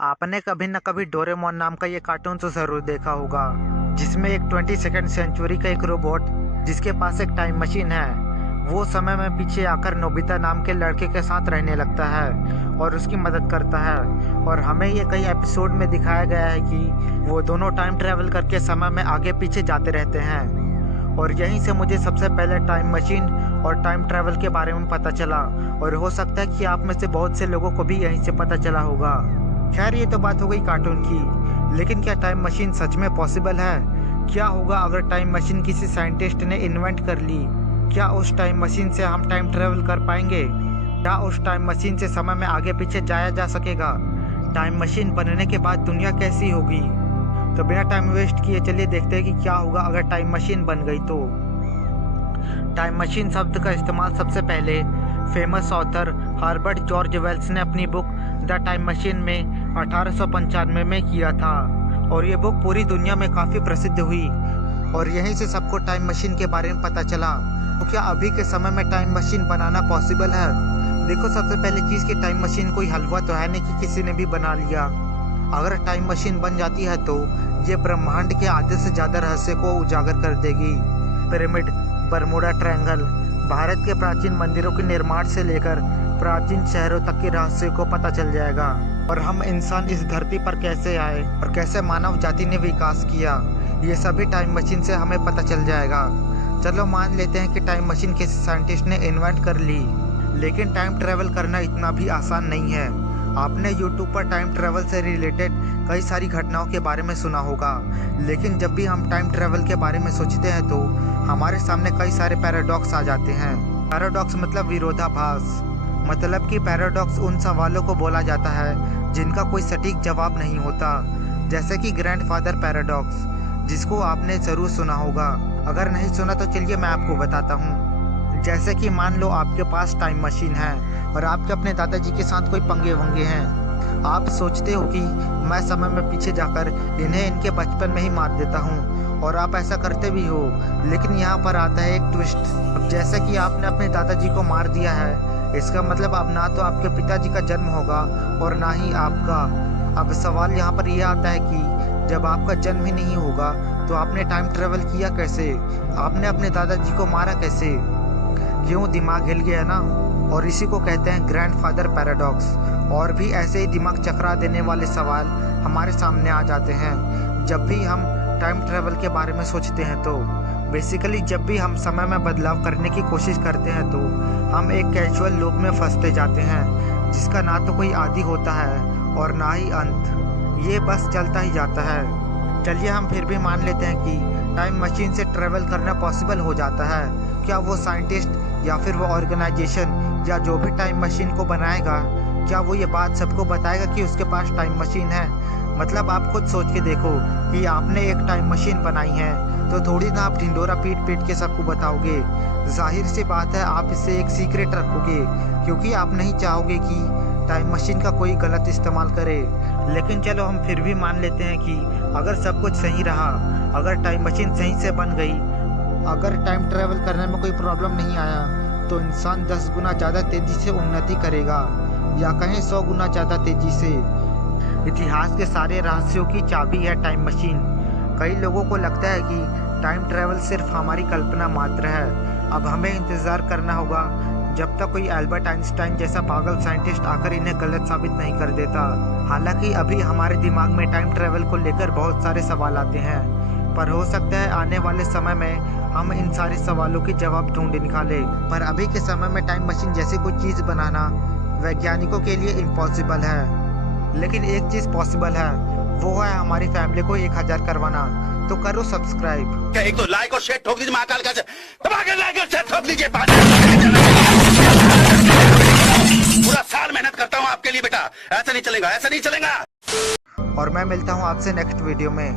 आपने कभी न कभी डोरेमोन नाम का ये कार्टून तो ज़रूर देखा होगा, जिसमें एक 22nd सेंचुरी का एक रोबोट जिसके पास एक टाइम मशीन है, वो समय में पीछे आकर नोबिता नाम के लड़के के साथ रहने लगता है और उसकी मदद करता है। और हमें ये कई एपिसोड में दिखाया गया है कि वो दोनों टाइम ट्रैवल करके समय में आगे पीछे जाते रहते हैं। और यहीं से मुझे सबसे पहले टाइम मशीन और टाइम ट्रैवल के बारे में पता चला, और हो सकता है कि आप में से बहुत से लोगों को भी यहीं से पता चला होगा। खैर, ये तो बात हो गई कार्टून की, लेकिन क्या टाइम मशीन सच में पॉसिबल है? क्या होगा अगर टाइम मशीन किसी साइंटिस्ट ने इन्वेंट कर ली? क्या उस टाइम मशीन से हम टाइम ट्रैवल कर पाएंगे? क्या उस टाइम मशीन से समय में आगे पीछे जाया जा सकेगा? टाइम मशीन बनने के बाद दुनिया कैसी होगी? तो बिना टाइम वेस्ट किए चलिए देखते हैं कि क्या होगा अगर टाइम मशीन बन गई तो। टाइम मशीन शब्द का इस्तेमाल सबसे पहले famous author Herbert George Wells ने अपनी बुक द टाइम मशीन में 1895 में किया था, और ये बुक पूरी दुनिया में काफ़ी प्रसिद्ध हुई और यहीं से सबको टाइम मशीन के बारे में पता चला। तो क्या अभी के समय में टाइम मशीन बनाना पॉसिबल है? देखो, सबसे पहली चीज़ कि टाइम मशीन कोई हलवा तो है नहीं कि किसी ने भी बना लिया। अगर टाइम मशीन बन जाती है तो ये ब्रह्मांड के आधे से ज़्यादा रहस्य को उजागर कर देगी। पिरामिड, बरमूडा ट्रायंगल, भारत के प्राचीन मंदिरों के निर्माण से लेकर प्राचीन शहरों तक के रहस्य को पता चल जाएगा। और हम इंसान इस धरती पर कैसे आए और कैसे मानव जाति ने विकास किया, ये सभी टाइम मशीन से हमें पता चल जाएगा। चलो मान लेते हैं कि टाइम मशीन किसी साइंटिस्ट ने इन्वेंट कर ली, लेकिन टाइम ट्रैवल करना इतना भी आसान नहीं है। आपने YouTube पर टाइम ट्रैवल से रिलेटेड कई सारी घटनाओं के बारे में सुना होगा, लेकिन जब भी हम टाइम ट्रैवल के बारे में सोचते हैं तो हमारे सामने कई सारे पैराडॉक्स आ जाते हैं। पैराडॉक्स मतलब विरोधाभास। मतलब कि पैराडॉक्स उन सवालों को बोला जाता है जिनका कोई सटीक जवाब नहीं होता, जैसे कि ग्रैंडफादर पैराडॉक्स, जिसको आपने ज़रूर सुना होगा। अगर नहीं सुना तो चलिए मैं आपको बताता हूँ। जैसे कि मान लो आपके पास टाइम मशीन है और आपके अपने दादाजी के साथ कोई पंगे वंगे हैं। आप सोचते हो कि मैं समय में पीछे जाकर इन्हें इनके बचपन में ही मार देता हूँ, और आप ऐसा करते भी हो। लेकिन यहाँ पर आता है एक ट्विस्ट। अब जैसे कि आपने अपने दादाजी को मार दिया है, इसका मतलब अब ना तो आपके पिताजी का जन्म होगा और ना ही आपका। अब सवाल यहाँ पर यह आता है कि जब आपका जन्म ही नहीं होगा तो आपने टाइम ट्रेवल किया कैसे? आपने अपने दादाजी को मारा कैसे? क्यों? दिमाग हिल गया ना। और इसी को कहते हैं ग्रैंडफादर पैराडॉक्स। और भी ऐसे ही दिमाग चकरा देने वाले सवाल हमारे सामने आ जाते हैं जब भी हम टाइम ट्रैवल के बारे में सोचते हैं। तो बेसिकली जब भी हम समय में बदलाव करने की कोशिश करते हैं तो हम एक कैजुअल लूप में फंसते जाते हैं, जिसका ना तो कोई आदि होता है और ना ही अंत। ये बस चलता ही जाता है। चलिए हम फिर भी मान लेते हैं कि टाइम मशीन से ट्रैवल करना पॉसिबल हो जाता है। क्या वो साइंटिस्ट या फिर वो ऑर्गेनाइजेशन या जो भी टाइम मशीन को बनाएगा, क्या वो ये बात सबको बताएगा कि उसके पास टाइम मशीन है? मतलब आप खुद सोच के देखो कि आपने एक टाइम मशीन बनाई है तो थोड़ी ना आप ढिंडोरा पीट पीट के सबको बताओगे। जाहिर सी बात है आप इसे एक सीक्रेट रखोगे, क्योंकि आप नहीं चाहोगे कि टाइम मशीन का कोई गलत इस्तेमाल करे। लेकिन चलो हम फिर भी मान लेते हैं कि अगर सब कुछ सही रहा, अगर टाइम मशीन सही से बन गई, अगर टाइम ट्रैवल करने में कोई प्रॉब्लम नहीं आया, तो इंसान 10 गुना ज़्यादा तेज़ी से उन्नति करेगा, या कहीं 100 गुना ज़्यादा तेज़ी से। इतिहास के सारे रहस्यों की चाबी है टाइम मशीन। कई लोगों को लगता है कि टाइम ट्रैवल सिर्फ हमारी कल्पना मात्र है। अब हमें इंतज़ार करना होगा जब तक कोई एल्बर्ट आइंस्टाइन जैसा पागल साइंटिस्ट आकर इन्हें गलत साबित नहीं कर देता। हालांकि अभी हमारे दिमाग में टाइम ट्रैवल को लेकर बहुत सारे सवाल आते हैं, पर हो सकता है आने वाले समय में हम इन सारे सवालों के जवाब ढूंढ निकालें। पर अभी के समय में टाइम मशीन जैसी कोई चीज़ बनाना वैज्ञानिकों के लिए इम्पॉसिबल है। लेकिन एक चीज़ पॉसिबल है, वो है हमारी फैमिली को 1000 करवाना। तो करो सब्सक्राइब। एक तो लाइक और शेयर ठोक दीजिए, महाकाल का लाइक और शेयर ठोक दीजिए। पूरा साल मेहनत करता हूँ आपके लिए बेटा, ऐसा नहीं चलेगा, ऐसा नहीं चलेगा। और मैं मिलता हूँ आपसे नेक्स्ट वीडियो में।